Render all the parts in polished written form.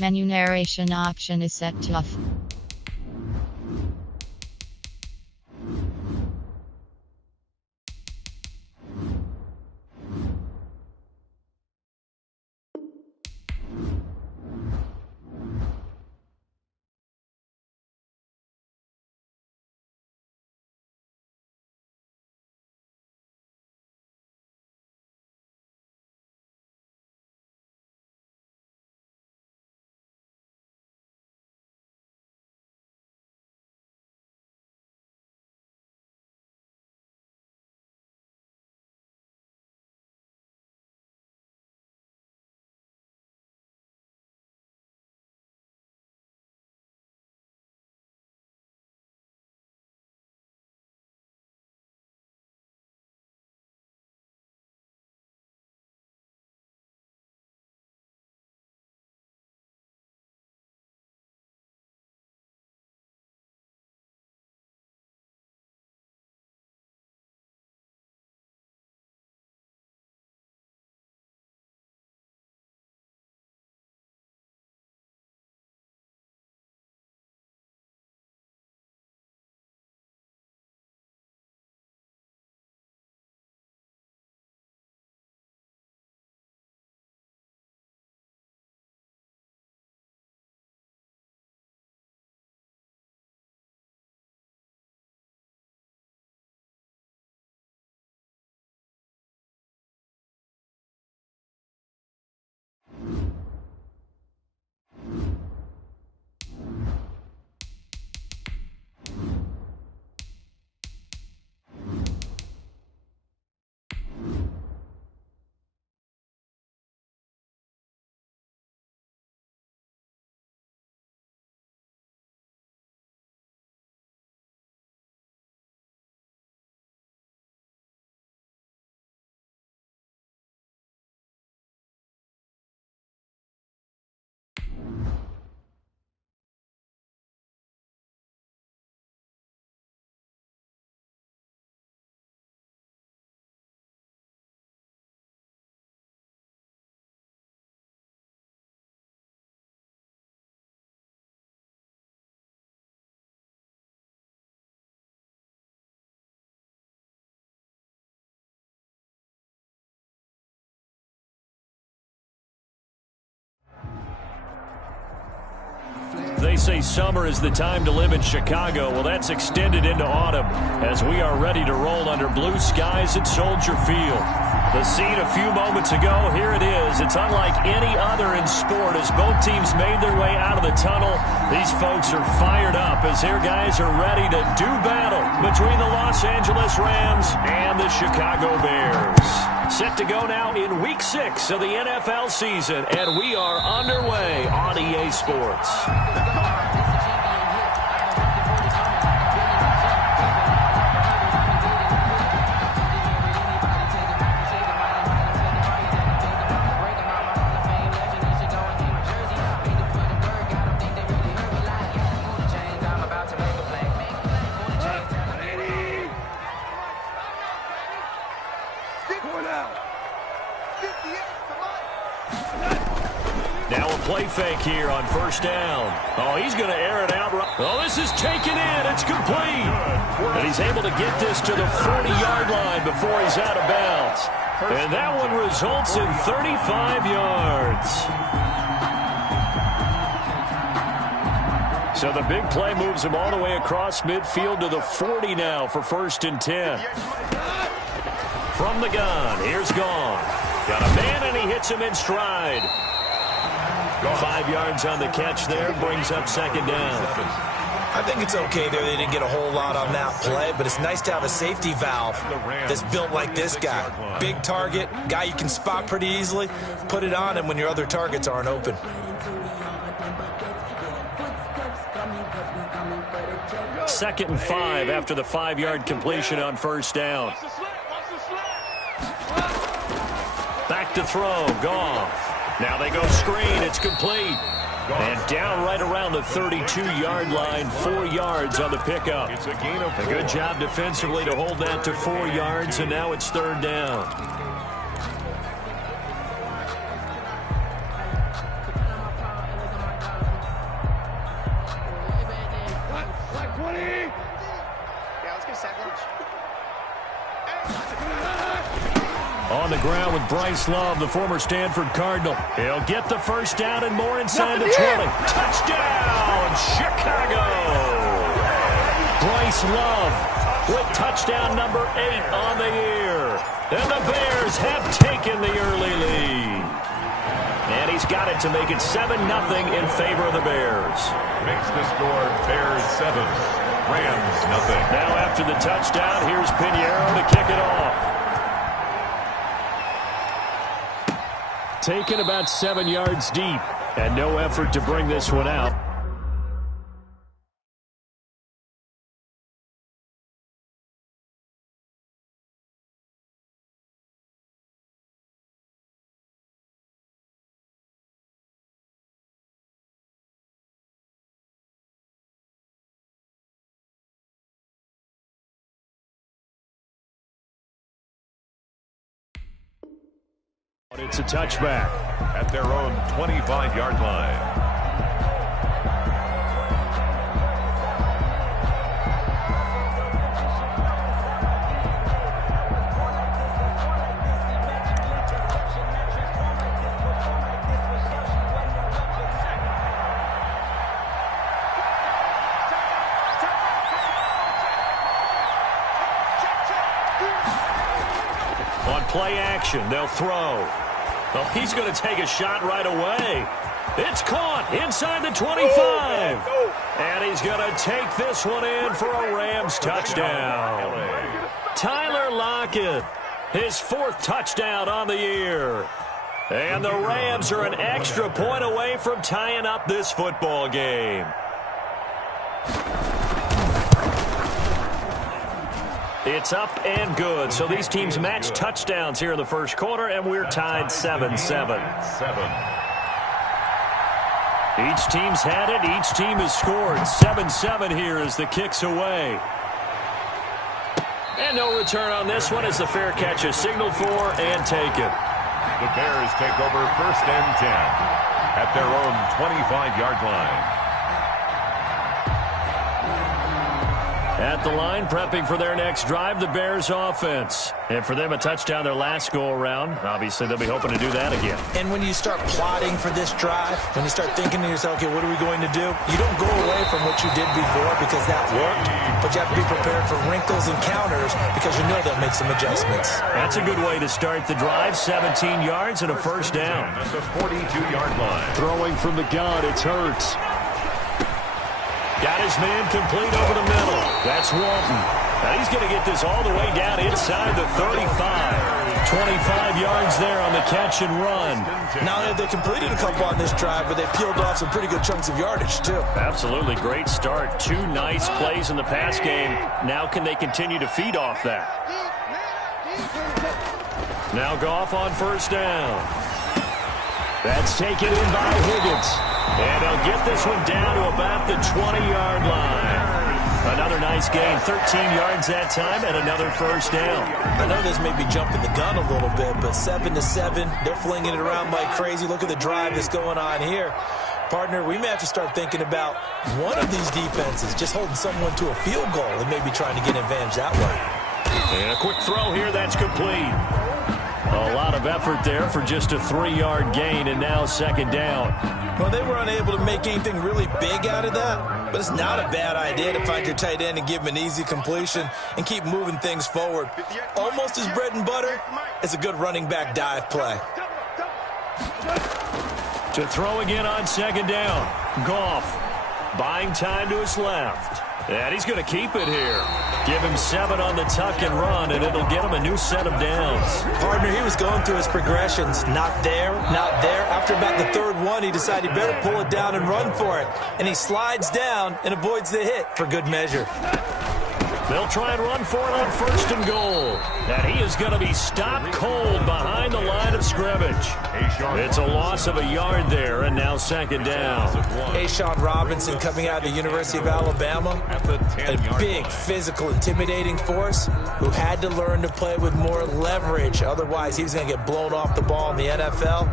Menu narration option is set to off. They say summer is the time to live in Chicago. Well, that's extended into autumn as we are ready to roll under blue skies at Soldier Field. The scene a few moments ago, here it is. It's unlike any other in sport as both teams made their way out of the tunnel. These folks are fired up as their guys are ready to do battle between the Los Angeles Rams and the Chicago Bears. Set to go now in Week 6 of the NFL season, and we are underway on EA Sports. Now a play fake here on first down. Oh, he's going to air it out. Oh, this is taken in. It's complete. And he's able to get this to the 40-yard line before he's out of bounds. And that one results in 35 yards. So the big play moves him all the way across midfield to the 40 now for 1st and 10. From the gun, here's Gone. Got a man, and he hits him in stride. 5 yards on the catch there, brings up 2nd down. I think it's okay there. They didn't get a whole lot on that play, but it's nice to have a safety valve that's built like this guy. Big target, guy you can spot pretty easily. Put it on him when your other targets aren't open. Second and 5 after the 5-yard completion on first down. Back to throw, Goff. Now they go screen, it's complete. And down right around the 32-yard line, 4 yards on the pickup. A good job defensively to hold that to 4 yards, and now it's 3rd down. On the ground with Bryce Love, the former Stanford Cardinal. He'll get the first down and more inside the 20. Touchdown, Chicago! Bryce Love with touchdown number 8 on the year. And the Bears have taken the early lead. And he's got it to make it 7-0 in favor of the Bears. Makes the score Bears 7, Rams nothing. Now after the touchdown, here's Pinheiro to kick it off. Taken about 7 yards deep, and no effort to bring this one out. It's a touchback at their own 25-yard line. On play action, they'll throw. Oh, he's going to take a shot right away. It's caught inside the 25. And he's going to take this one in for a Rams touchdown. Tyler Lockett, his 4th touchdown on the year. And the Rams are an extra point away from tying up this football game. It's up and good. So these teams match touchdowns here in the first quarter, and we're tied 7-7. Each team's had it. Each team has scored. 7-7 here as the kick's away. And no return on this one as the fair catch is signaled for and taken. The Bears take over 1st and 10 at their own 25-yard line. At the line, prepping for their next drive, the Bears offense. And for them, a touchdown their last go-around. Obviously, they'll be hoping to do that again. And when you start plotting for this drive, when you start thinking to yourself, okay, what are we going to do? You don't go away from what you did before because that worked. But you have to be prepared for wrinkles and counters because you know they'll make some adjustments. That's a good way to start the drive. 17 yards and a first down. At the 42-yard line. Throwing from the gun, it's Hurts. Got his man complete over the middle. That's Walton. Now he's going to get this all the way down inside the 35. 25 yards there on the catch and run. Now they completed a couple on this drive, but they peeled off some pretty good chunks of yardage, too. Absolutely great start. 2 nice plays in the pass game. Now can they continue to feed off that? Now Goff on first down. That's taken in by Higgins. And he'll get this one down to about the 20-yard line. Another nice gain, 13 yards that time, and another first down. I know this may be jumping the gun a little bit, but 7-7, they're flinging it around like crazy. Look at the drive that's going on here. Partner, we may have to start thinking about one of these defenses just holding someone to a field goal and maybe trying to get an advantage that way. And a quick throw here, that's complete. A lot of effort there for just a 3-yard gain, and now second down. Well, they were unable to make anything really big out of that, but it's not a bad idea to find your tight end and give him an easy completion and keep moving things forward. Almost as bread and butter as a good running back dive play. To throw again on second down. Goff buying time to his left. And he's going to keep it here. Give him 7 on the tuck and run, and it'll get him a new set of downs. Partner, he was going through his progressions. Not there, not there. After about the 3rd one, he decided he better pull it down and run for it. And he slides down and avoids the hit for good measure. They'll try and run for it on first and goal. And he is going to be stopped cold behind the line of scrimmage. It's a loss of a yard there, and now second down. A'Shawn Robinson coming out of the University of Alabama. A big, physical, intimidating force who had to learn to play with more leverage. Otherwise, he was going to get blown off the ball in the NFL.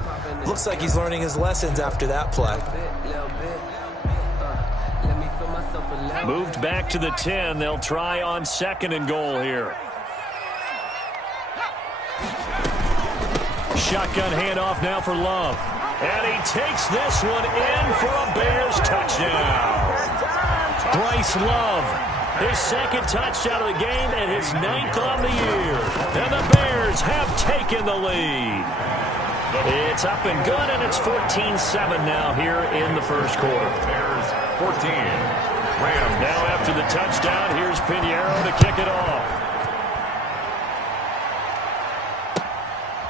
Looks like he's learning his lessons after that play. Moved back to the 10. They'll try on 2nd and goal here. Shotgun handoff now for Love. And he takes this one in for a Bears touchdown. Bryce Love, his 2nd touchdown of the game and his 9th on the year. And the Bears have taken the lead. It's up and good, and it's 14-7 now here in the first quarter. Bears 14. Rams. Now after the touchdown, here's Pinheiro to kick it off.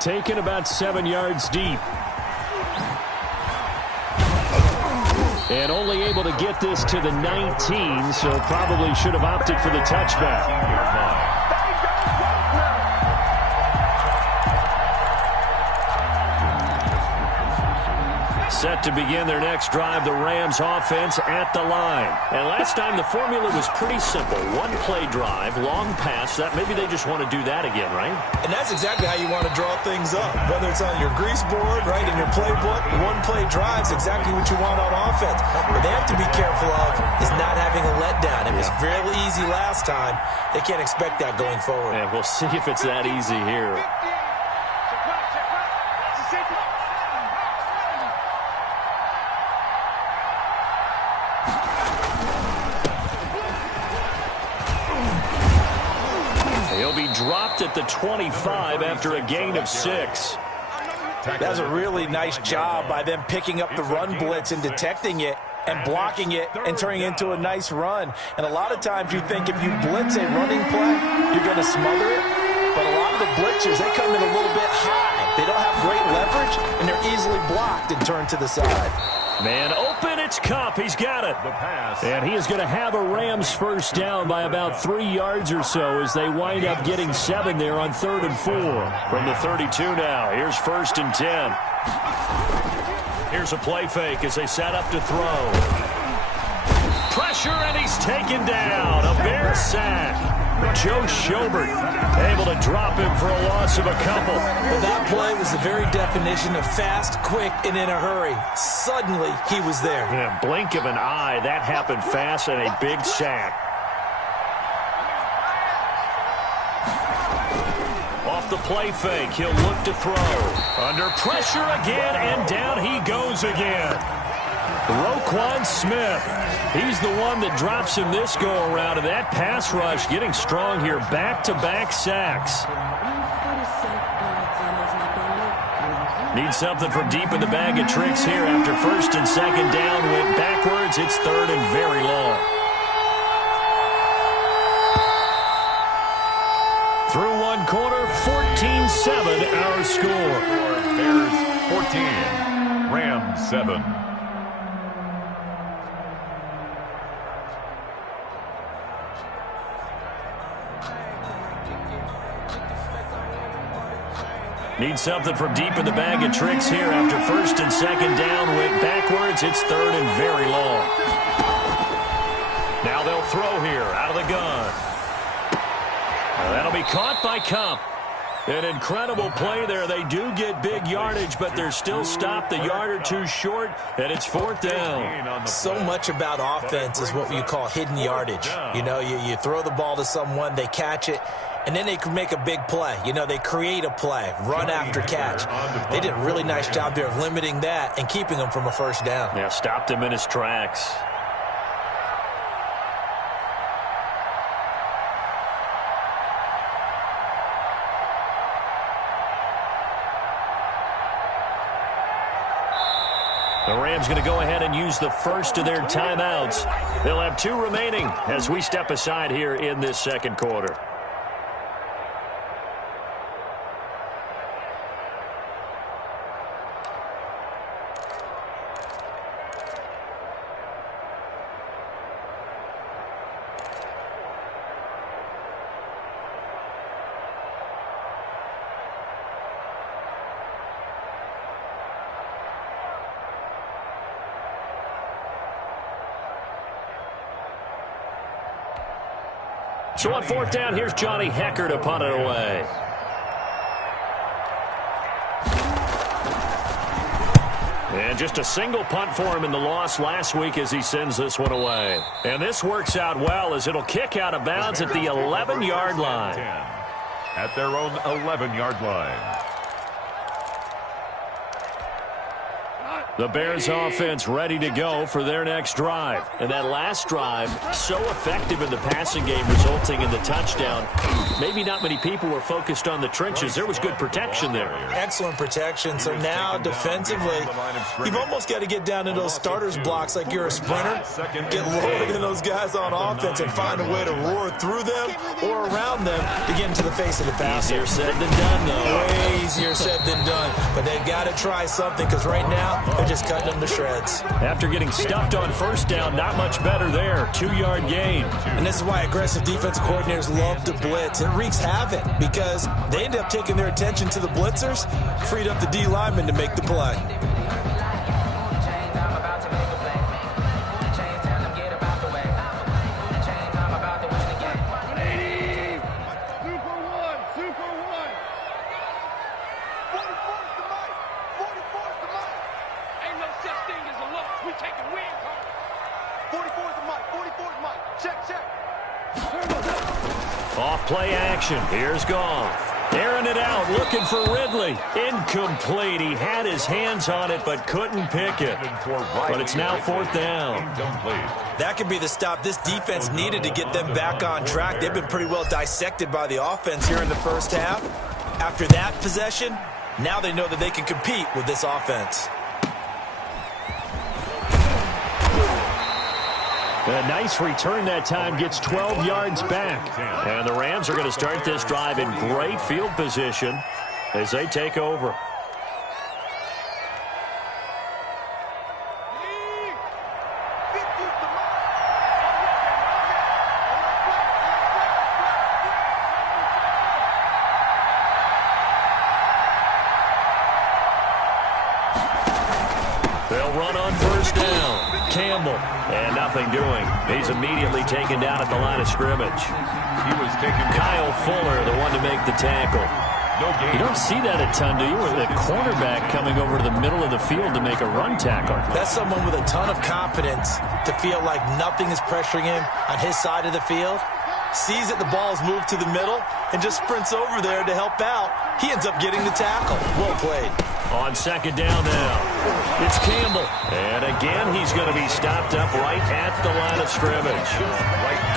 Taken about 7 yards deep. And only able to get this to the 19, so probably should have opted for the touchback. Set to begin their next drive, the Rams offense at the line. And last time the formula was pretty simple. One-play drive, long pass. That maybe they just want to do that again, right? And that's exactly how you want to draw things up. Whether it's on your grease board, right, in your playbook, one-play drive is exactly what you want on offense. What they have to be careful of is not having a letdown. It was fairly easy last time. They can't expect that going forward. Yeah, we'll see if it's that easy here. He'll be dropped at the 25 after a gain of 6. That's a really nice job by them picking up the run blitz and detecting it and blocking it and turning it into a nice run. And a lot of times you think if you blitz a running play, you're going to smother it. But a lot of the blitzers, they come in a little bit high. They don't have great leverage, and they're easily blocked and turned to the side. Man open, it's Kupp. He's got it. The pass. And he is going to have a Rams first down by about 3 yards or so as they wind up getting 7 there on 3rd and 4. From the 32 now, here's 1st and 10. Here's a play fake as they set up to throw. Pressure, and he's taken down. A Bear sack. Joe Schobert able to drop him for a loss of a couple. Well, that play was the very definition of fast, quick, and in a hurry. Suddenly, he was there. Yeah, blink of an eye. That happened fast and a big sack. Off the play fake, he'll look to throw. Under pressure again, and down he goes again. Roquan Smith, he's the one that drops him this go-around, and that pass rush getting strong here. Back-to-back sacks. Need something from deep in the bag of tricks here after 1st and 2nd down. Went backwards. It's 3rd and very long. Through one quarter, 14-7 our score. Bears 14. Rams 7. Need something from deep in the bag of tricks here after 1st and 2nd down. Went backwards. It's 3rd and very long. Now they'll throw here out of the gun. Well, that'll be caught by Kupp. An incredible play there. They do get big yardage, but they're still stopped a yard or two short, and it's 4th down. So much about offense is what you call hidden yardage. You know, you throw the ball to someone, they catch it, and then they can make a big play. You know, they create a play, run after catch. They did a really nice job there of limiting that and keeping him from a first down. Yeah, stopped him in his tracks. The Rams going to go ahead and use the first of their timeouts. They'll have 2 remaining as we step aside here in this second quarter. So on 4th down, here's Johnny Hecker to punt it away. And just a single punt for him in the loss last week as he sends this one away. And this works out well as it'll kick out of bounds at the 11-yard line. At their own 11-yard line. The Bears offense ready to go for their next drive. And that last drive, so effective in the passing game, resulting in the touchdown. Maybe not many people were focused on the trenches. There was good protection there. Excellent protection. So now, defensively, you've almost got to get down into those starters blocks like you're a sprinter. Get lower than those guys on offense and find a way to roar through them or around them to get into the face of the passer. Easier said than done, though. Way easier said than done. But they've got to try something because right now, they're just cutting them to shreds. After getting stuffed on first down, not much better there. 2-yard gain. And this is why aggressive defense coordinators love to blitz. It wreaks havoc because they end up taking their attention to the blitzers, freed up the D lineman to make the play. Off play action. Here's Goff. Airing it out, looking for Ridley. Incomplete. He had his hands on it, but couldn't pick it. But it's now 4th down. That could be the stop this defense needed to get them back on track. They've been pretty well dissected by the offense here in the first half. After that possession, now they know that they can compete with this offense. A nice return that time, gets 12 yards back. And the Rams are going to start this drive in great field position as they take over. They'll run on first down. Campbell, and nothing doing. He's immediately taken down at the line of scrimmage. Kyle Fuller, the one to make the tackle. You don't see that a ton, do you? With a cornerback coming over to the middle of the field to make a run tackle. That's someone with a ton of confidence to feel like nothing is pressuring him on his side of the field. Sees that the ball's moved to the middle and just sprints over there to help out. He ends up getting the tackle. Well played. On second down now, it's Campbell. And again, he's going to be stopped up right at the line of scrimmage.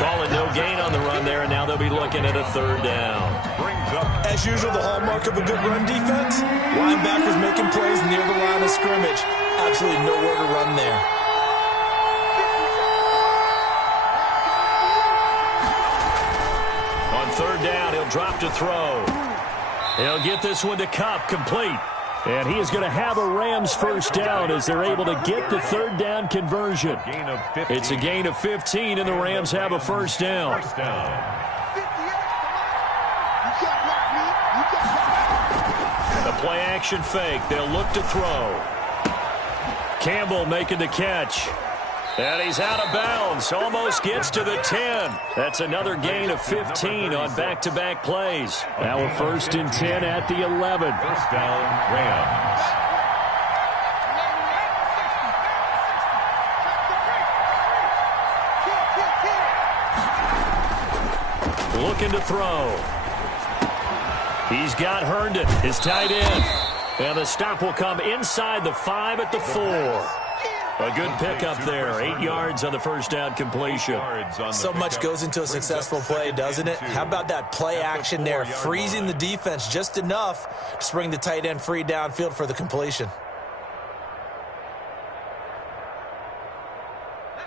Calling no gain on the run there, and now they'll be looking at a 3rd down. As usual, the hallmark of a good run defense, linebackers making plays near the line of scrimmage. Absolutely nowhere to run there. On 3rd down, he'll drop to throw. He'll get this one to Kupp, complete. And he is going to have a Rams first down as they're able to get the 3rd down conversion. It's a gain of 15, and the Rams have a first down. The play action fake. They'll look to throw. Campbell making the catch. And he's out of bounds. Almost gets to the 10. That's another gain of 15 on back-to-back plays. Now a 1st and 10 at the 11. First down, Rams. Looking to throw. He's got Herndon, his tight end. And the stop will come inside the 5 at the 4. A good pickup there. 8 yards on the first down completion. So much goes into a successful play, doesn't it? How about that play action there? Freezing the defense just enough to bring the tight end free downfield for the completion.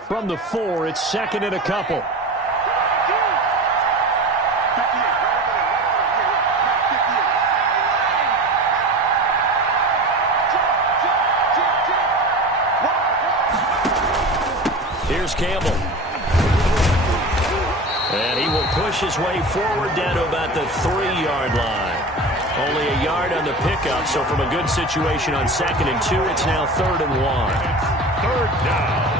From the 4, it's 2nd and a couple. Here's Campbell. And he will push his way forward down to about the 3-yard line. Only a yard on the pickup, so from a good situation on 2nd and 2, it's now 3rd and 1. 3rd down.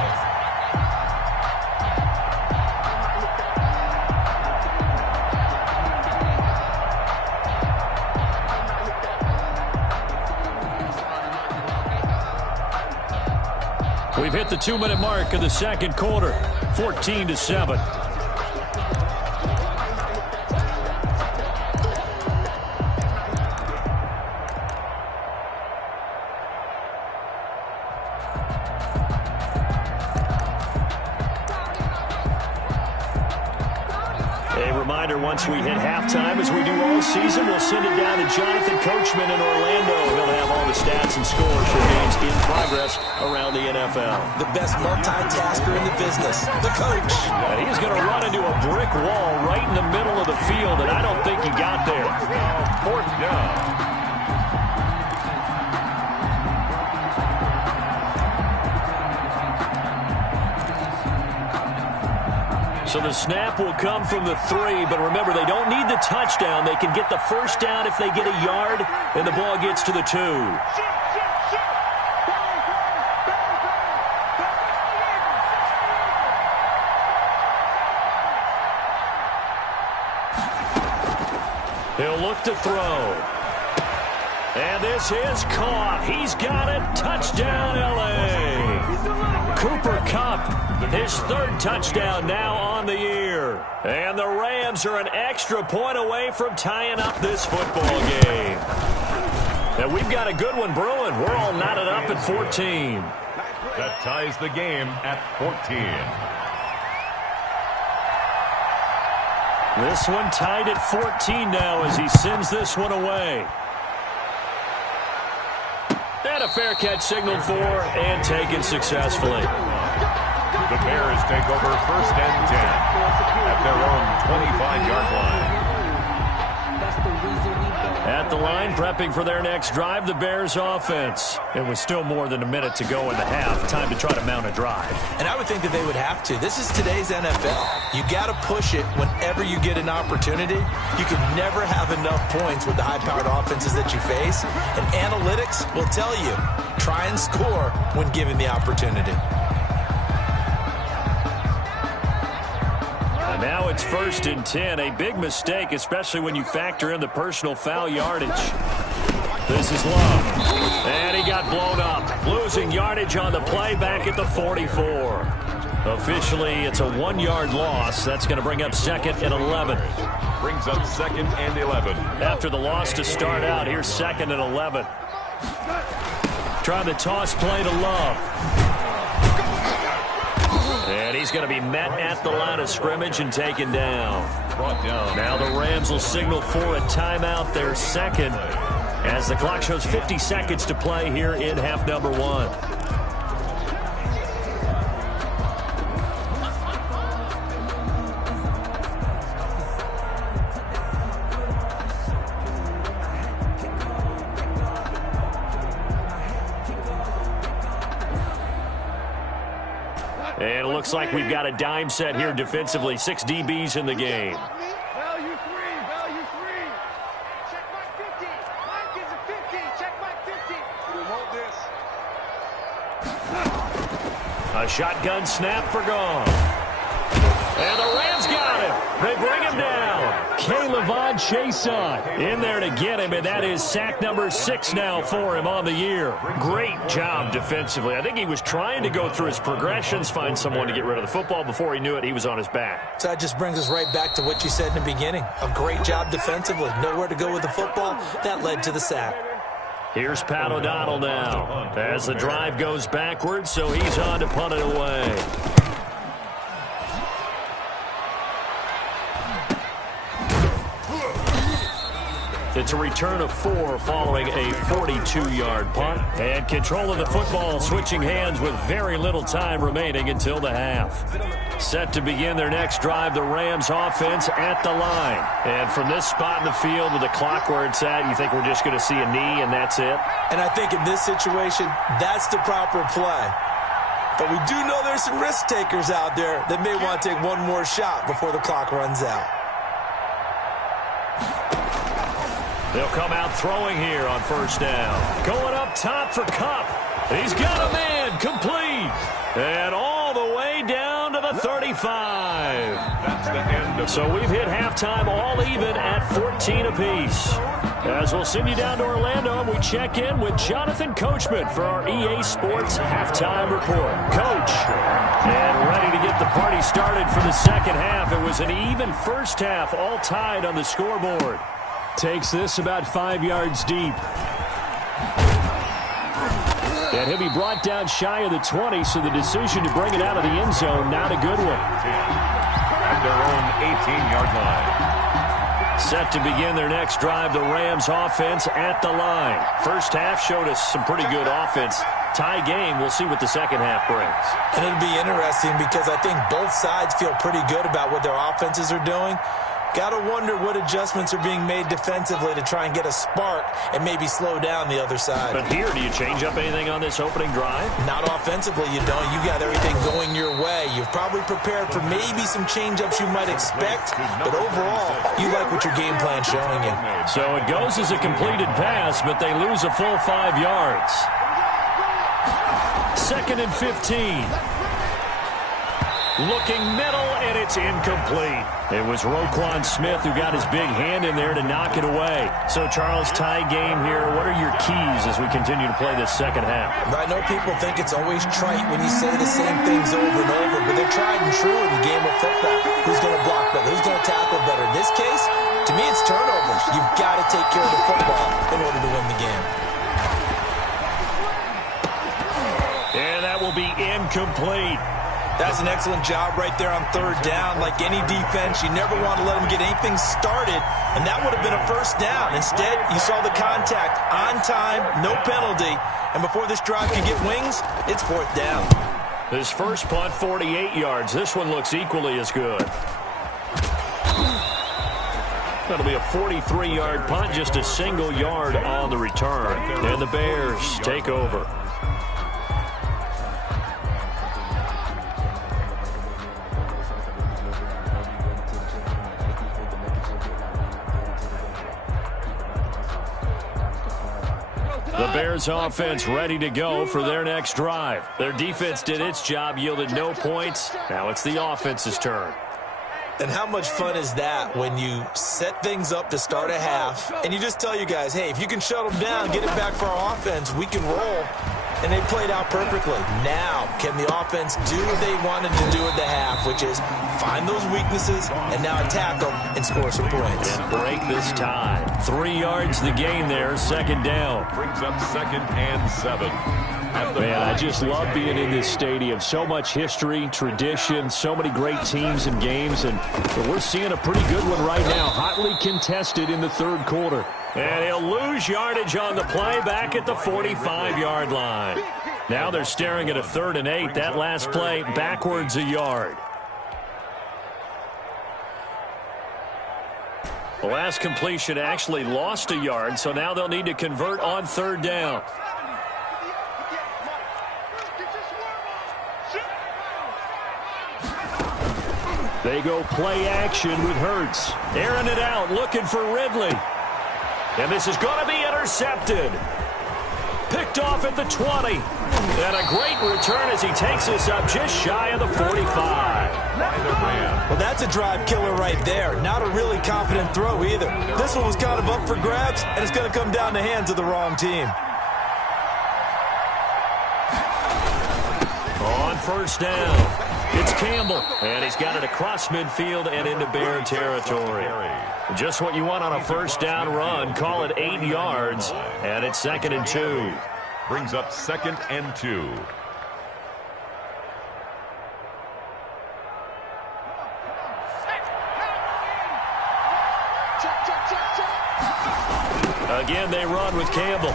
We've hit the 2-minute mark of the second quarter, 14-7. Once we hit halftime, as we do all season, we'll send it down to Jonathan Coachman in Orlando. He'll have all the stats and scores for games in progress around the NFL. The best multitasker in the business, the coach. And he's going to run into a brick wall right in the middle of the field, and I don't think he got there. Fourth down. So the snap will come from the 3, but remember, they don't need the touchdown. They can get the first down if they get a yard, and the ball gets to the 2. He'll look to throw. And this is caught. He's got it. Touchdown, L.A. Cooper Kupp, his third touchdown now on the year. And the Rams are an extra point away from tying up this football game. And we've got a good one brewing. We're all knotted up at 14. That ties the game at 14. This one tied at 14 now as he sends this one away. And a fair catch signaled for and taken successfully. The Bears take over 1st and 10 at their own 25-yard line. At the line, prepping for their next drive, the Bears offense. It was still more than a minute to go in the half. Time to try to mount a drive. And I would think that they would have to. This is today's NFL. You got to push it whenever you get an opportunity. You can never have enough points with the high-powered offenses that you face. And analytics will tell you, try and score when given the opportunity. Now it's 1st and 10, a big mistake, especially when you factor in the personal foul yardage. This is Love, and he got blown up, losing yardage on the play back at the 44. Officially, it's a 1-yard loss. That's going to bring up 2nd and 11. Brings up 2nd and 11. After the loss to start out, here's 2nd and 11. Trying the toss play to Love. And he's going to be met at the line of scrimmage and taken down. Brought down. Now the Rams will signal for a timeout, their second, as the clock shows 50 seconds to play here in half number 1. And it looks like we've got a dime set here defensively. 6 DBs in the game. Value 3. Check my 50. Mine gives a 50. Check my 50. We hold this. A shotgun snap for gone. And the Rams got him. They bring him down. K'Lavon Chaisson in there to get him, and that is sack number 6 now for him on the year. Great job defensively. I think he was trying to go through his progressions, find someone to get rid of the football. Before he knew it, he was on his back. So that just brings us right back to what you said in the beginning. A great job defensively. Nowhere to go with the football. That led to the sack. Here's Pat O'Donnell now as the drive goes backwards, so he's on to punt it away. It's a return of 4 following a 42-yard punt. And control of the football switching hands with very little time remaining until the half. Set to begin their next drive, the Rams offense at the line. And from this spot in the field with the clock where it's at, you think we're just going to see a knee and that's it? And I think in this situation, that's the proper play. But we do know there's some risk takers out there that may want to take one more shot before the clock runs out. They'll come out throwing here on 1st down. Going up top for Kupp. He's got a man complete. And all the way down to the 35. That's the end of So we've hit halftime all even at 14 apiece. As we'll send you down to Orlando, and we check in with Jonathan Coachman for our EA Sports Halftime Report. Coach, and ready to get the party started for the second half. It was an even first half, all tied on the scoreboard. Takes this about 5 yards deep. And he'll be brought down shy of the 20, so the decision to bring it out of the end zone, not a good one. At their own 18-yard line. Set to begin their next drive, the Rams offense at the line. First half showed us some pretty good offense. Tie game, we'll see what the second half brings. And it'll be interesting because I think both sides feel pretty good about what their offenses are doing. Got to wonder what adjustments are being made defensively to try and get a spark and maybe slow down the other side. But here, do you change up anything on this opening drive? Not offensively, you don't. You got everything going your way. You've probably prepared for maybe some change-ups you might expect, but overall, you like what your game plan's showing you. So it goes as a completed pass, but they lose a full 5 yards. 2nd and 15. Looking middle, and it's incomplete. It was Roquan Smith who got his big hand in there to knock it away. So, Charles, tie game here. What are your keys as we continue to play this second half? I know people think it's always trite when you say the same things over and over, but they're tried and true in the game of football. Who's going to block better? Who's going to tackle better? In this case, to me, it's turnovers. You've got to take care of the football in order to win the game. And that will be incomplete. That's an excellent job right there on third down. Like any defense, you never want to let them get anything started, and that would have been a first down. Instead, you saw the contact on time, no penalty, and before this drive could get wings, it's fourth down. His first punt, 48 yards. This one looks equally as good. That'll be a 43-yard punt, just a single yard on the return. And the Bears take over. The Bears offense ready to go for their next drive. Their defense did its job, yielded no points. Now it's the offense's turn. And how much fun is that when you set things up to start a half and you just tell you guys, hey, if you can shut them down, get it back for our offense, we can roll. And they played out perfectly. Now, can the offense do what they wanted to do at the half, which is find those weaknesses and now attack them and score some points. And break this tie. 3 yards the gain there, second down. Brings up 2nd and 7. Man, I just love being in this stadium. So much history, tradition, so many great teams and games, and we're seeing a pretty good one right now. Hotly contested in the third quarter. And he'll lose yardage on the play back at the 45-yard line. Now they're staring at a 3rd and 8. That last play backwards a yard. The last completion actually lost a yard, so now they'll need to convert on 3rd down. They go play action with Hurts. Airing it out, looking for Ridley. And this is going to be intercepted. Picked off at the 20. And a great return as he takes us up just shy of the 45. Well, that's a drive killer right there. Not a really confident throw either. This one was kind of up for grabs, and it's going to come down the hands of the wrong team. On first down. It's Campbell, and he's got it across midfield and into Bear territory. Just what you want on a first down run. Call it 8 yards, and it's 2nd and 2. Brings up 2nd and 2. Again, they run with Campbell.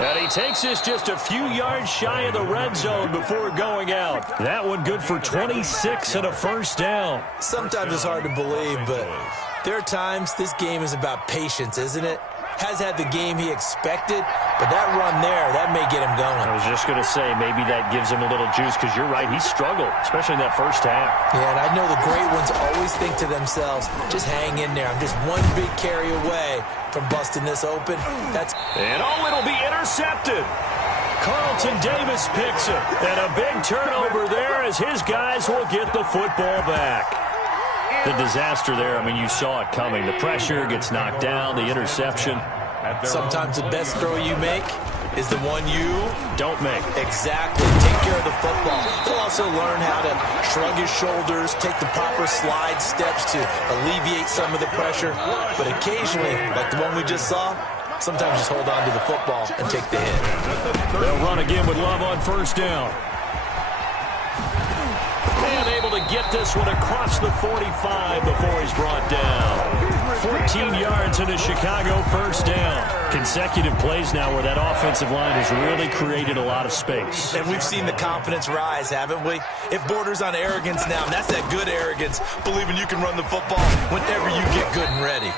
And he takes this just a few yards shy of the red zone before going out. That one good for 26 and a first down. Sometimes it's hard to believe, but there are times this game is about patience, isn't it? Has had the game he expected, but that run there, that may get him going. I was just going to say, maybe that gives him a little juice, because you're right, he struggled, especially in that first half. Yeah, and I know the great ones always think to themselves, just hang in there. I'm just one big carry away from busting this open. And it'll be intercepted. Carlton Davis picks it. And a big turnover there as his guys will get the football back. The disaster there, I mean, you saw it coming. The pressure gets knocked down, the interception. Sometimes the best throw you make is the one you don't make. Exactly. Take care of the football. He'll also learn how to shrug his shoulders, take the proper slide steps to alleviate some of the pressure. But occasionally, like the one we just saw, sometimes just hold on to the football and take the hit. They'll run again with Love on first down. And able to get this one across the 45 before he's brought down. 14 yards into Chicago, first down. Consecutive plays now where that offensive line has really created a lot of space. And we've seen the confidence rise, haven't we? It borders on arrogance now, and that's that good arrogance, believing you can run the football whenever you get good and ready.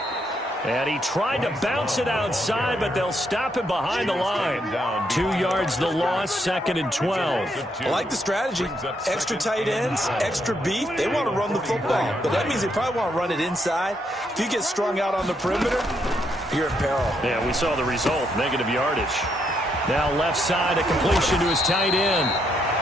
And he tried to bounce it outside, but they'll stop him behind the line. 2 yards the loss, 2nd and 12. I like the strategy. Extra tight ends, extra beef. They want to run the football, but that means they probably want to run it inside. If you get strung out on the perimeter, you're in peril. Yeah, we saw the result, negative yardage. Now left side, a completion to his tight end.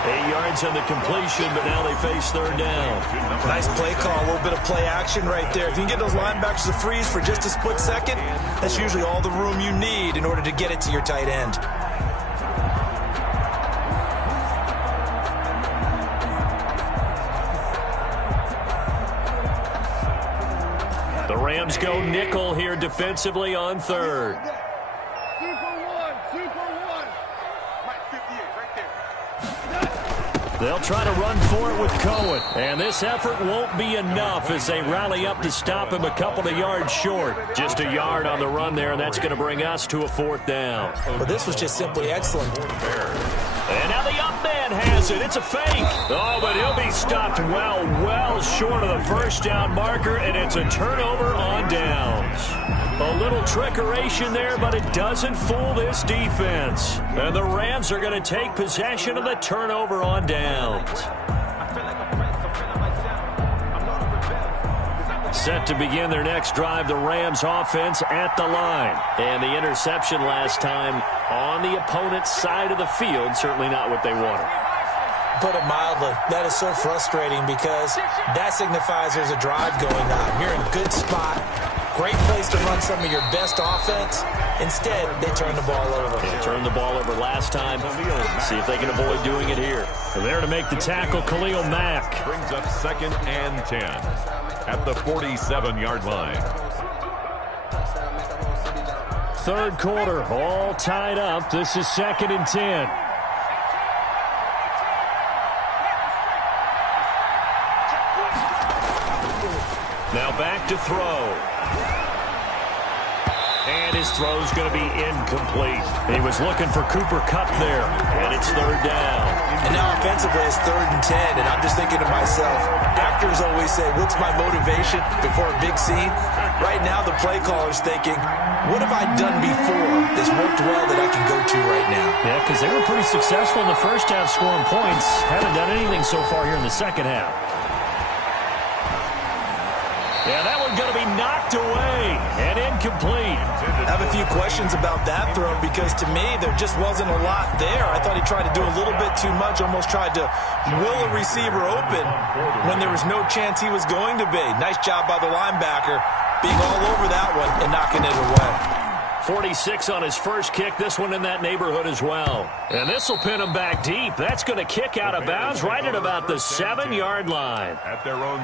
8 yards on the completion, but now they face third down. Nice play call, a little bit of play action right there. If you can get those linebackers to freeze for just a split second, that's usually all the room you need in order to get it to your tight end. The Rams go nickel here defensively on third. They'll try to run for it with Cohen. And this effort won't be enough as they rally up to stop him a couple of yards short. Just a yard on the run there, and that's going to bring us to a fourth down. Well, this was just simply excellent. And now the up man has it. It's a fake. Oh, but he'll be stopped well short of the first down marker, and it's a turnover on downs. A little trickeration there, but it doesn't fool this defense. And the Rams are going to take possession of the turnover on downs. Set to begin their next drive, the Rams offense at the line. And the interception last time on the opponent's side of the field, certainly not what they wanted. Put it mildly, that is so frustrating because that signifies there's a drive going on. You're in a good spot. Great place to run some of your best offense. Instead, they turn the ball over. They turned the ball over last time. See if they can avoid doing it here. They're there to make the tackle, Khalil Mack. Brings up 2nd and 10 at the 47-yard line. Third quarter, all tied up. This is 2nd and 10. Now back to throw. And his throw's going to be incomplete. He was looking for Cooper Kupp there, and it's third down. And now offensively it's 3rd and 10, and I'm just thinking to myself, actors always say, what's my motivation before a big scene? Right now the play caller's thinking, what have I done before that's worked well that I can go to right now? Yeah, because they were pretty successful in the first half scoring points. Haven't done anything so far here in the second half. Yeah, that one's going to be knocked away and incomplete. I have a few questions about that throw because to me there just wasn't a lot there. I thought he tried to do a little bit too much, almost tried to will a receiver open when there was no chance he was going to be. Nice job by the linebacker being all over that one and knocking it away. 46 on his first kick, this one in that neighborhood as well. And this will pin him back deep. That's going to kick out of bounds right at about the 7-yard line.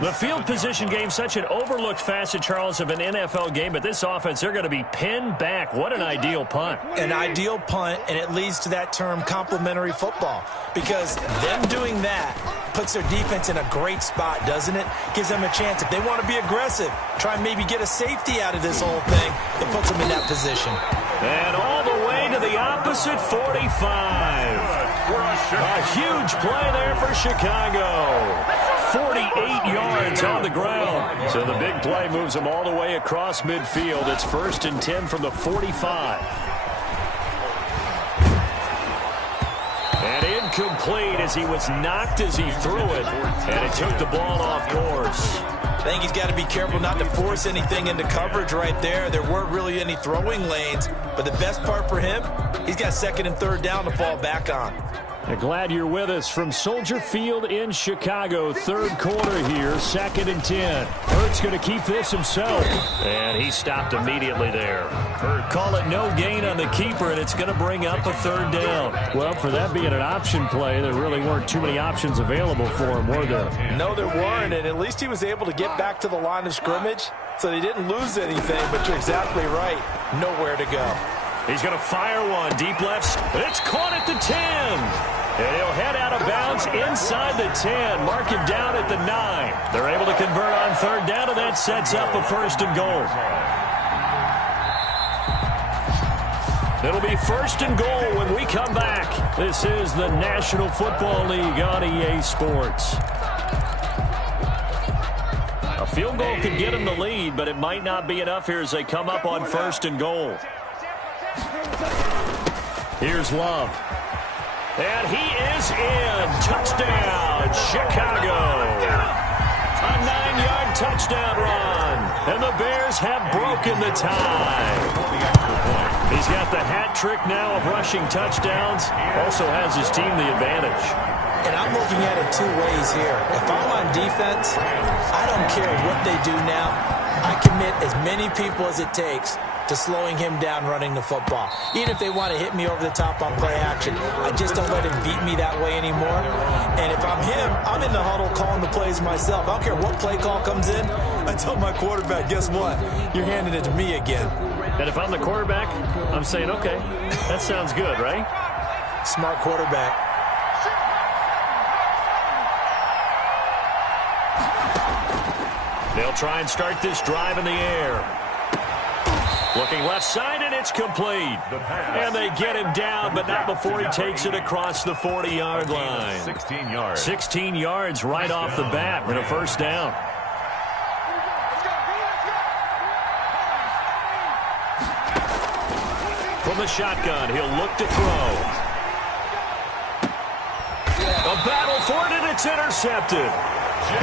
The field position game, such an overlooked facet, Charles, of an NFL game, but this offense, they're going to be pinned back. What an ideal punt. An ideal punt, and it leads to that term complementary football, because them doing that puts their defense in a great spot, doesn't it? Gives them a chance. If they want to be aggressive, try and maybe get a safety out of this whole thing, it puts them in that position. And all the way to the opposite 45. A huge play there for Chicago. 48 yards on the ground. So the big play moves them all the way across midfield. It's 1st and 10 from the 45. And incomplete as he was knocked as he threw it. And it took the ball off course. I think he's got to be careful not to force anything into coverage right there. There weren't really any throwing lanes. But the best part for him, he's got 2nd and 3rd down to fall back on. Glad you're with us from Soldier Field in Chicago. Third quarter here, 2nd and 10. Hurt's going to keep this himself. And he stopped immediately there. Hurt call it no gain on the keeper, and it's going to bring up a 3rd down. Well, for that being an option play, there really weren't too many options available for him, were there? No, there weren't, and at least he was able to get back to the line of scrimmage, so they didn't lose anything, but you're exactly right. Nowhere to go. He's going to fire one deep left. It's caught at the 10. And he'll head out of bounds inside the 10. Mark him down at the 9. They're able to convert on 3rd down, and that sets up a 1st and goal. It'll be 1st and goal when we come back. This is the National Football League on EA Sports. A field goal could get him the lead, but it might not be enough here as they come up on 1st and goal. Here's Love. And he is in. Touchdown, Chicago. A 9-yard touchdown run. And the Bears have broken the tie. He's got the hat trick now of rushing touchdowns. Also has his team the advantage. And I'm looking at it 2 ways here. If I'm on defense, I don't care what they do now. I commit as many people as it takes to slowing him down running the football. Even if they want to hit me over the top on play action, I just don't let him beat me that way anymore. And if I'm him, I'm in the huddle calling the plays myself. I don't care what play call comes in. I tell my quarterback, guess what? You're handing it to me again. And if I'm the quarterback, I'm saying, okay, that sounds good, right? Smart quarterback. They'll try and start this drive in the air. Looking left side, and it's complete. And they get him down, but not before he takes it across the 40-yard line. 16 yards. 16 yards right off the bat and a 1st down. From the shotgun, he'll look to throw. A battle for it, and it's intercepted.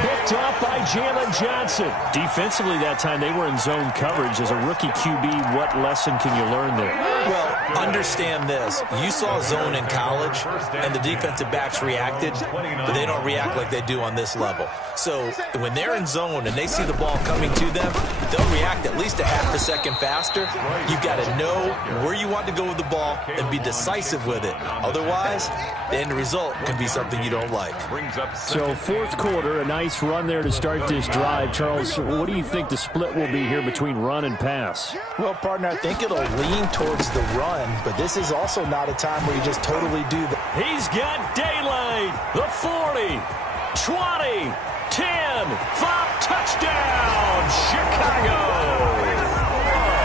Picked off by Jalen Johnson. Defensively that time, they were in zone coverage. As a rookie QB, what lesson can you learn there? Well, understand this. You saw zone in college, and the defensive backs reacted, but they don't react like they do on this level. So when they're in zone and they see the ball coming to them, they'll react at least a half a second faster. You've got to know where you want to go with the ball and be decisive with it. Otherwise, the end result can be something you don't like. So 4th quarter, a nice run there to start this drive. Charles, what do you think the split will be here between run and pass? Well, partner, I think it'll lean towards the run, but this is also not a time where you just totally do that. He's got daylight. The 40, 20, 10, 5, touchdown, Chicago.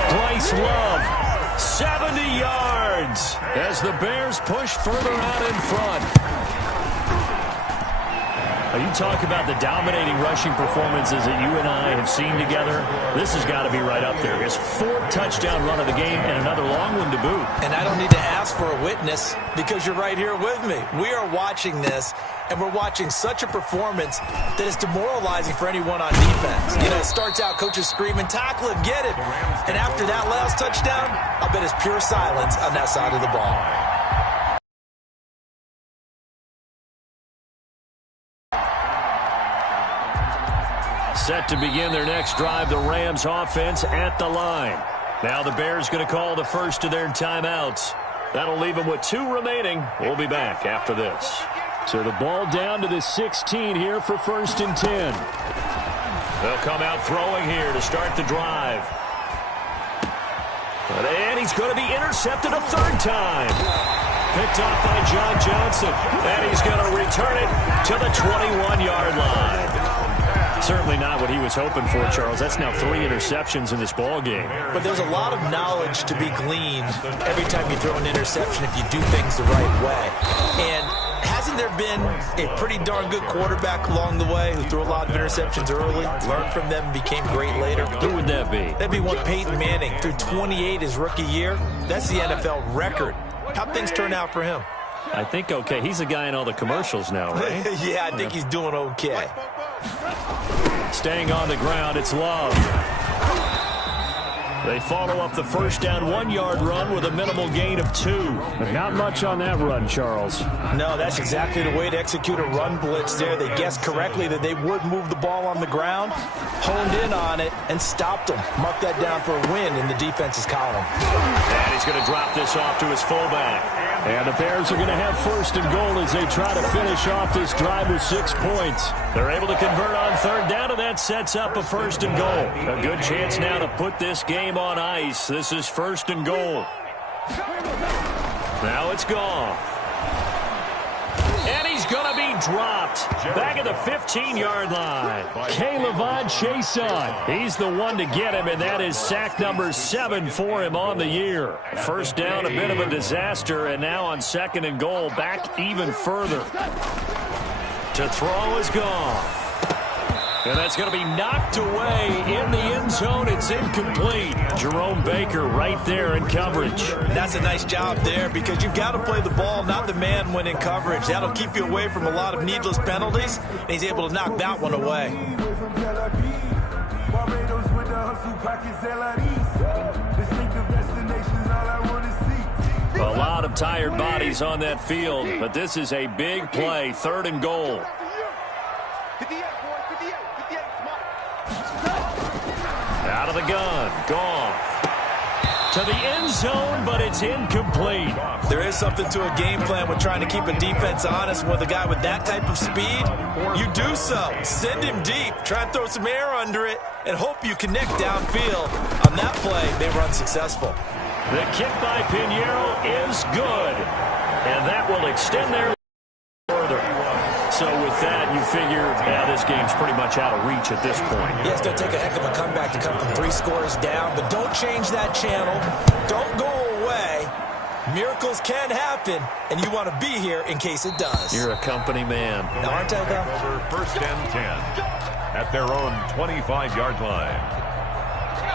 Bryce Love, 70 yards as the Bears push further out in front. You talk about the dominating rushing performances that you and I have seen together. This has got to be right up there. His 4th touchdown run of the game and another long one to boot. And I don't need to ask for a witness because you're right here with me. We are watching this, and we're watching such a performance that is demoralizing for anyone on defense. You know, it starts out coaches screaming, tackle him, get him. And after that last touchdown, I bet it's pure silence on that side of the ball. Set to begin their next drive, the Rams offense at the line. Now the Bears going to call the first of their timeouts. That'll leave them with 2 remaining. We'll be back after this. So the ball down to the 16 here for 1st and 10. They'll come out throwing here to start the drive. And he's going to be intercepted a 3rd time. Picked off by John Johnson. And he's going to return it to the 21-yard line. Certainly not what he was hoping for, Charles. That's now 3 interceptions in this ball game. But there's a lot of knowledge to be gleaned every time you throw an interception if you do things the right way. And hasn't there been a pretty darn good quarterback along the way who threw a lot of interceptions early, learned from them, and became great later? Who would that be? That'd be one Peyton Manning. Threw 28 his rookie year. That's the NFL record. How'd things turn out for him? I think okay. He's a guy in all the commercials now, right? Yeah, I think he's doing okay. Staying on the ground, it's Love. They follow up the first down 1-yard run with a minimal gain of 2. But not much on that run, Charles. No, that's exactly the way to execute a run blitz there. They guessed correctly that they would move the ball on the ground, honed in on it, and stopped them. Mark that down for a win in the defense's column. And he's going to drop this off to his fullback. And the Bears are going to have first and goal as they try to finish off this drive with 6 points. They're able to convert on third down, and that sets up a first and goal. A good chance now to put this game on ice. This is first and goal. Now it's gone. And he's going to be dropped back at the 15-yard line. Caleb Chason. He's the one to get him, and that is sack number 7 for him on the year. First down, a bit of a disaster, and now on second and goal, back even further. To throw is gone. And that's going to be knocked away in the end zone. It's incomplete. Jerome Baker right there in coverage. That's a nice job there because you've got to play the ball, not the man when in coverage. That'll keep you away from a lot of needless penalties, and he's able to knock that one away. A lot of tired bodies on that field, but this is a big play, third and goal. Out of the gun, gone. To the end zone, but it's incomplete. There is something to a game plan with trying to keep a defense honest with a guy with that type of speed. You do so. Send him deep. Try and throw some air under it and hope you connect downfield. On that play, they were unsuccessful. The kick by Pinheiro is good. And that will extend their further. So with that, you figure, this game's pretty much out of reach at this point. Yeah, it's going to take a heck of a comeback to come from 3 scores down, but don't change that channel. Don't go away. Miracles can happen, and you want to be here in case it does. You're a company man. Now, aren't I, though? Over first and 10 at their own 25-yard line.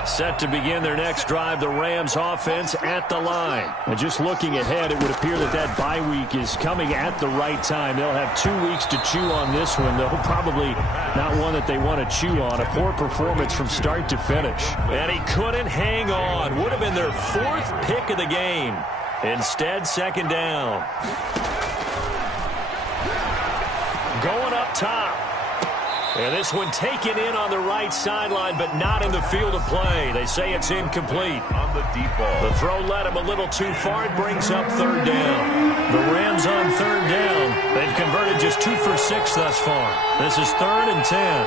Set to begin their next drive, the Rams offense at the line. And just looking ahead, it would appear that bye week is coming at the right time. They'll have 2 weeks to chew on this one, though probably not one that they want to chew on. A poor performance from start to finish. And he couldn't hang on. Would have been their 4th pick of the game. Instead, second down. Going up top. And this one taken in on the right sideline, but not in the field of play. They say it's incomplete. On the deep ball. The throw led him a little too far. It brings up third down. The Rams on third down. They've converted just 2 for 6 thus far. This is 3rd and 10.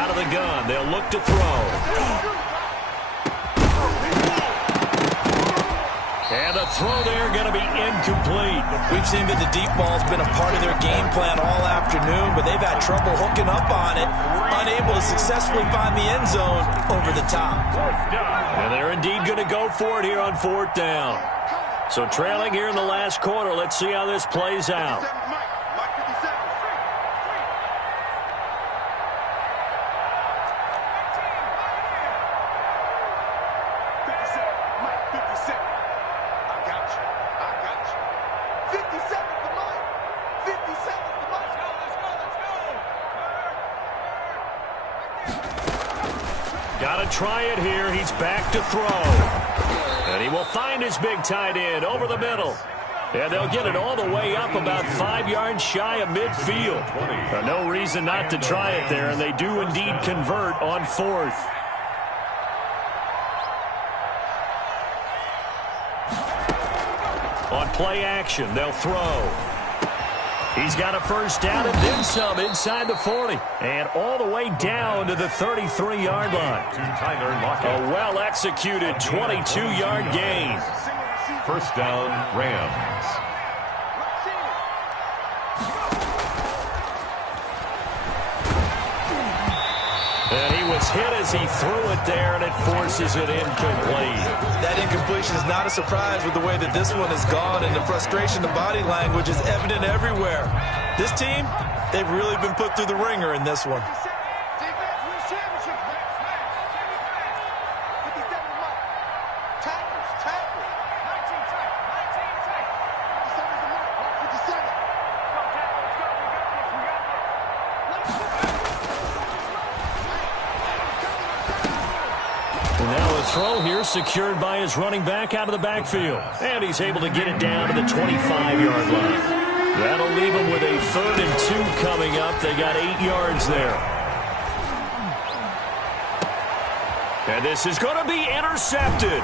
Out of the gun. They'll look to throw. And the throw there going to be incomplete. We've seen that the deep ball's been a part of their game plan all afternoon, but they've had trouble hooking up on it, unable to successfully find the end zone over the top. And they're indeed going to go for it here on 4th down. So trailing here in the last quarter, let's see how this plays out. Got to try it here. He's back to throw. And he will find his big tight end over the middle. And they'll get it all the way up about 5 yards shy of midfield. No reason not to try it there, and they do indeed convert on 4th. On play action, they'll throw. He's got a first down and then some inside the 40. And all the way down to the 33-yard line. A well-executed 22-yard gain. First down, Rams. And he was hit as he threw it there, and it forces it incomplete. That incompletion is not a surprise with the way that this one has gone, and the frustration, the body language is evident everywhere. This team, they've really been put through the ringer in this one. throw here secured by his running back out of the backfield. And he's able to get it down to the 25-yard line. That'll leave him with a 3rd and 2 coming up. They got 8 yards there. And this is going to be intercepted.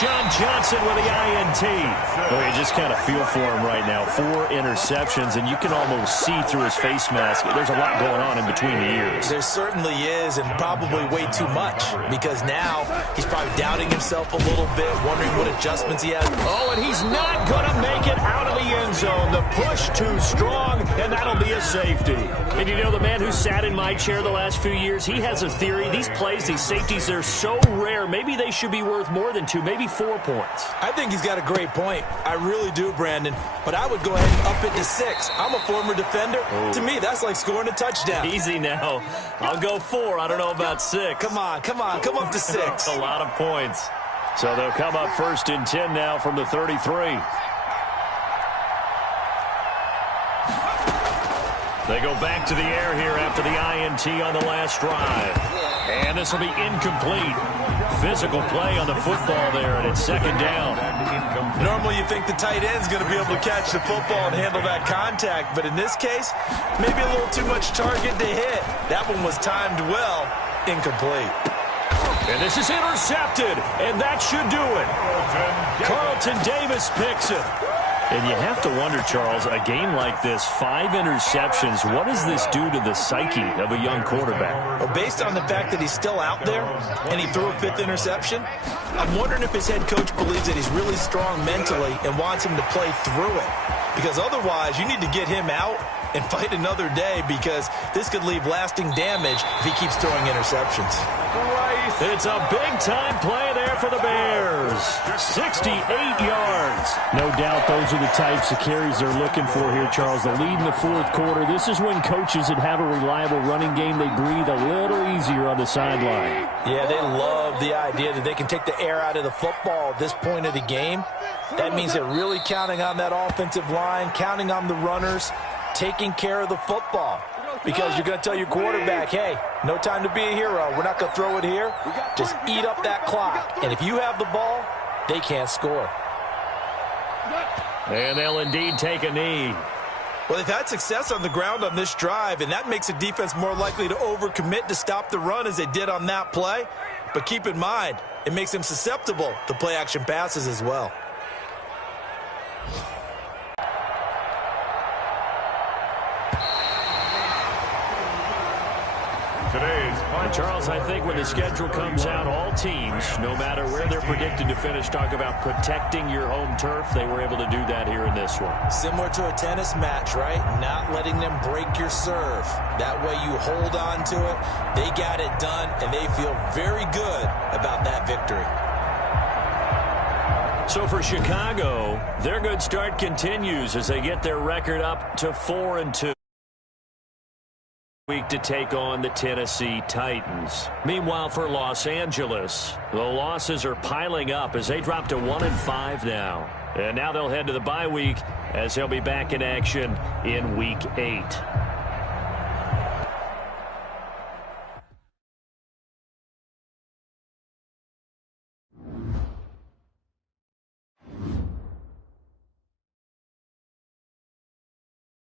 John Johnson with the INT. Well, you just kind of feel for him right now. 4 interceptions, and you can almost see through his face mask. There's a lot going on in between the ears. There certainly is, and probably way too much, because now he's probably doubting himself a little bit, wondering what adjustments he has. Oh, and he's not going to make it out of the end zone. The push too strong, and that'll be a safety. And you know, the man who sat in my chair the last few years, he has a theory. These plays, these safeties, they're so rare. Maybe they should be worth more than 2, maybe 4 points. I think he's got a great point. I really do, Brandon. But I would go ahead and up it to 6. I'm a former defender. Oh. To me, that's like scoring a touchdown. Easy now. I'll go 4. I don't know about 6. Come on. Come up to 6. A lot of points. So they'll come up 1st and 10 now from the 33. They go back to the air here after the INT on the last drive. And this will be incomplete. Physical play on the football there, and it's 2nd down. Normally you think the tight end's going to be able to catch the football and handle that contact, but in this case, maybe a little too much target to hit. That one was timed well. Incomplete. And this is intercepted, and that should do it. Carlton Davis picks it. And you have to wonder, Charles, a game like this, 5 interceptions, what does this do to the psyche of a young quarterback? Well, based on the fact that he's still out there and he threw a 5th interception, I'm wondering if his head coach believes that he's really strong mentally and wants him to play through it. Because otherwise, you need to get him out and fight another day, because this could leave lasting damage if he keeps throwing interceptions. It's a big-time play there for the Bears. 68 yards. No doubt those are the types of carries they're looking for here, Charles. The lead in the 4th quarter. This is when coaches that have a reliable running game, they breathe a little easier on the sideline. Yeah, they love the idea that they can take the air out of the football at this point of the game. That means they're really counting on that offensive line, counting on the runners, taking care of the football. Because you're going to tell your quarterback, hey, no time to be a hero. We're not going to throw it here. Just eat up that clock. And if you have the ball, they can't score. And they'll indeed take a knee. Well, they've had success on the ground on this drive, and that makes the defense more likely to overcommit to stop the run as they did on that play. But keep in mind, it makes them susceptible to play-action passes as well. Charles, I think when the schedule comes out, all teams, no matter where they're predicted to finish, talk about protecting your home turf. They were able to do that here in this one. Similar to a tennis match, right? Not letting them break your serve. That way you hold on to it. They got it done, and they feel very good about that victory. So for Chicago, their good start continues as they get their record up to 4-2. Week to take on the Tennessee Titans. Meanwhile, for Los Angeles, the losses are piling up as they drop to 1-5 now. And now they'll head to the bye week as they'll be back in action in Week 8.